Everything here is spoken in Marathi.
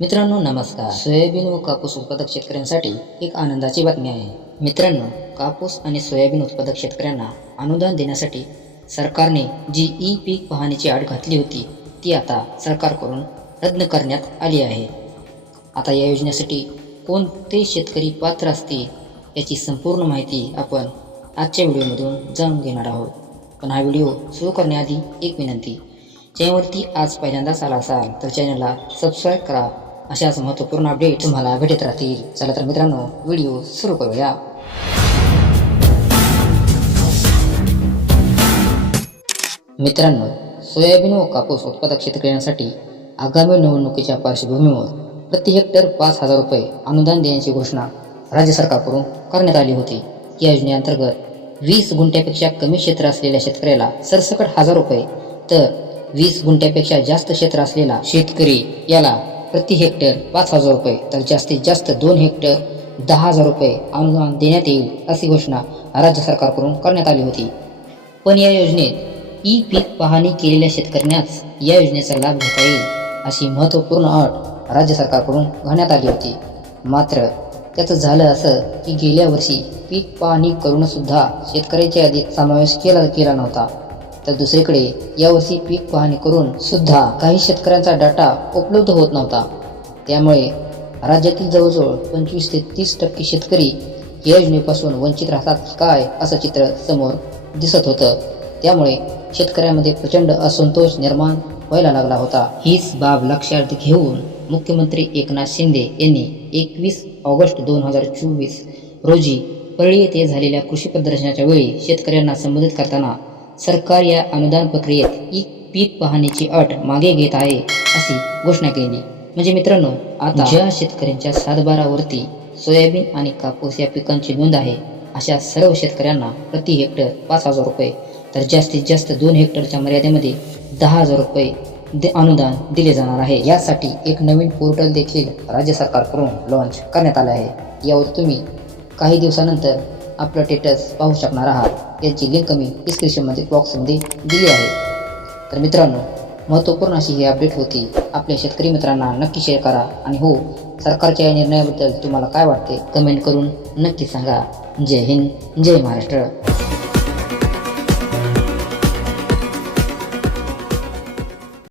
मित्रांनो नमस्कार. सोयाबीन व कापूस उत्पादक शेतकऱ्यांसाठी एक आनंदाची बातमी आहे. मित्रांनो कापूस आणि सोयाबीन उत्पादक शेतकऱ्यांना अनुदान देण्यासाठी सरकारने जी ई पीक पाहणीची आड घातली होती ती आता सरकारकडून रद्द करण्यात आली आहे. आता या योजनेसाठी कोणते शेतकरी पात्र असतील याची संपूर्ण माहिती आपण आजच्या व्हिडिओमधून जाणून घेणार आहोत. पण हा व्हिडिओ सुरू करण्याआधी एक विनंती. चॅनलवरती आज पहिल्यांदाच आला असाल तर चॅनलला सबस्क्राईब करा अशाच महत्त्वपूर्ण अपडेट तुम्हाला भेटत राहतील. चला तर मित्रांनो व्हिडिओ सुरू करूया. मित्रांनो सोयाबीन व कापूस उत्पादक शेतकऱ्यांसाठी आगामी निवडणुकीच्या पार्श्वभूमीवर प्रति हेक्टर पाच हजार रुपये अनुदान देण्याची घोषणा राज्य सरकारकडून करण्यात आली होती. या योजनेअंतर्गत वीस गुंठ्यापेक्षा कमी क्षेत्र असलेल्या शेतकऱ्याला सरसकट हजार रुपये तर वीस गुंठ्यापेक्षा जास्त क्षेत्र असलेला शेतकरी याला प्रति हेक्टर पाच हजार रुपये. तर जास्तीत जास्त दोन हेक्टर दहा हजार रुपये अनुदान देण्यात येईल अशी घोषणा राज्य सरकारकडून करण्यात आली होती. पण या योजनेत ई पीक पाहणी केलेल्या शेतकऱ्यांनाच या योजनेचा लाभ घेता येईल अशी महत्त्वपूर्ण अट राज्य सरकारकडून घालण्यात आली होती. मात्र त्याचं झालं असं की गेल्या वर्षी पीक पाहणी करूनसुद्धा शेतकऱ्याच्या यादीत समावेश केला गेला नव्हता. तर दुसरीकडे यावर्षी पीक पाहणी करून सुद्धा काही शेतकऱ्यांचा डाटा उपलब्ध होत नव्हता. त्यामुळे राज्यातील जवळजवळ पंचवीस ते तीस टक्के शेतकरी या योजनेपासून वंचित राहतात काय असं चित्र समोर दिसत होतं. त्यामुळे शेतकऱ्यांमध्ये प्रचंड असंतोष निर्माण व्हायला लागला होता. हीच बाब लक्षात घेऊन मुख्यमंत्री एकनाथ शिंदे यांनी एकवीस ऑगस्ट दोन हजार चोवीस रोजी परळी येथे झालेल्या कृषी प्रदर्शनाच्या वेळी शेतकऱ्यांना संबोधित करताना सरकार या अनुदान प्रक्रियेत ई पीक पाहण्याची अट मागे घेत आहे अशी घोषणा केली. म्हणजे मित्रांनो आता ज्या शेतकऱ्यांच्या सातबारावरती सोयाबीन आणि कापूस या पिकांची नोंद आहे अशा सर्व शेतकऱ्यांना प्रति हेक्टर पाच हजार रुपये तर जास्तीत जास्त दोन हेक्टरच्या मर्यादेमध्ये दहा हजार रुपये दे अनुदान दिले जाणार आहे. यासाठी एक नवीन पोर्टल देखील राज्य सरकारकडून लॉन्च करण्यात आलं आहे. यावर तुम्ही काही दिवसानंतर आपलं स्टेटस पाहू शकणार आहात. याची लिंक मी डिस्क्रिप्शनमध्ये बॉक्समध्ये दिली आहे. तर मित्रांनो महत्त्वपूर्ण अशी ही अपडेट होती. आपल्या शेतकरी मित्रांना नक्की शेअर करा. आणि हो सरकारच्या या निर्णयाबद्दल तुम्हाला काय वाटते कमेंट करून नक्की सांगा. जय हिंद जय महाराष्ट्र.